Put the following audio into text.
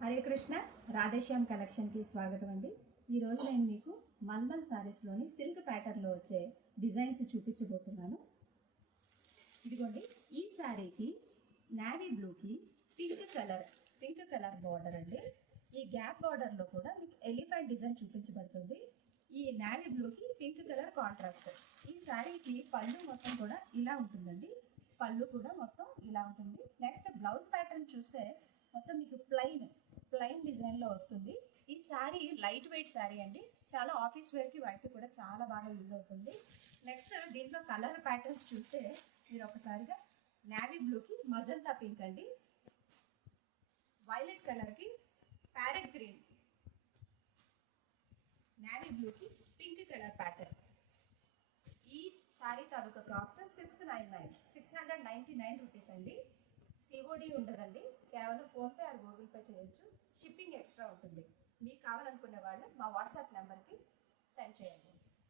హరే కృష్ణ. రాధేశ్యామ్ కలెక్షన్కి స్వాగతం అండి. ఈరోజు నేను మీకు మల్మల్ శారీస్లోని సిల్క్ ప్యాటర్న్లో వచ్చే డిజైన్స్ చూపించబోతున్నాను. ఇదిగోండి, ఈ శారీకి నేవీ బ్లూకి పింక్ కలర్ బార్డర్ అండి. ఈ గ్యాప్ బార్డర్లో కూడా మీకు ఎలిఫెంట్ డిజైన్ చూపించబడుతుంది. ఈ నేవీ బ్లూకి పింక్ కలర్ కాంట్రాస్ట్. ఈ శారీకి పళ్ళు మొత్తం కూడా ఇలా ఉంటుందండి. పళ్ళు కూడా మొత్తం ఇలా ఉంటుంది. నెక్స్ట్ బ్లౌజ్ ప్యాటర్న్ చూస్తే మొత్తం మీకు ప్లెయిన్ డిజైన్లో వస్తుంది. ఈ శారీ లైట్ వెయిట్ శారీ అండి. చాలా ఆఫీస్ వేర్కి వాటికి కూడా చాలా బాగా యూజ్ అవుతుంది. నెక్స్ట్ దీంట్లో కలర్ ప్యాటర్న్స్ చూస్తే మీరు ఒకసారిగా నేవీ బ్లూకి మజంతా పింక్ అండి, వైలెట్ కలర్కి ప్యారెట్ గ్రీన్, నేవీ బ్లూకి పింక్ కలర్ ప్యాటర్న్. ఈ శారీ తాలూకా కాస్ట్ 699 రూపీస్ అండి. సిఓడి ఉండదండి, కేవలం ఫోన్పే ఆర్ గూగుల్ పే చేయొచ్చు. షిప్పింగ్ ఎక్స్ట్రా ఉంటుంది. మీకు కావాలనుకునే వాళ్ళు మా వాట్సాప్ నెంబర్కి సెండ్ చేయండి.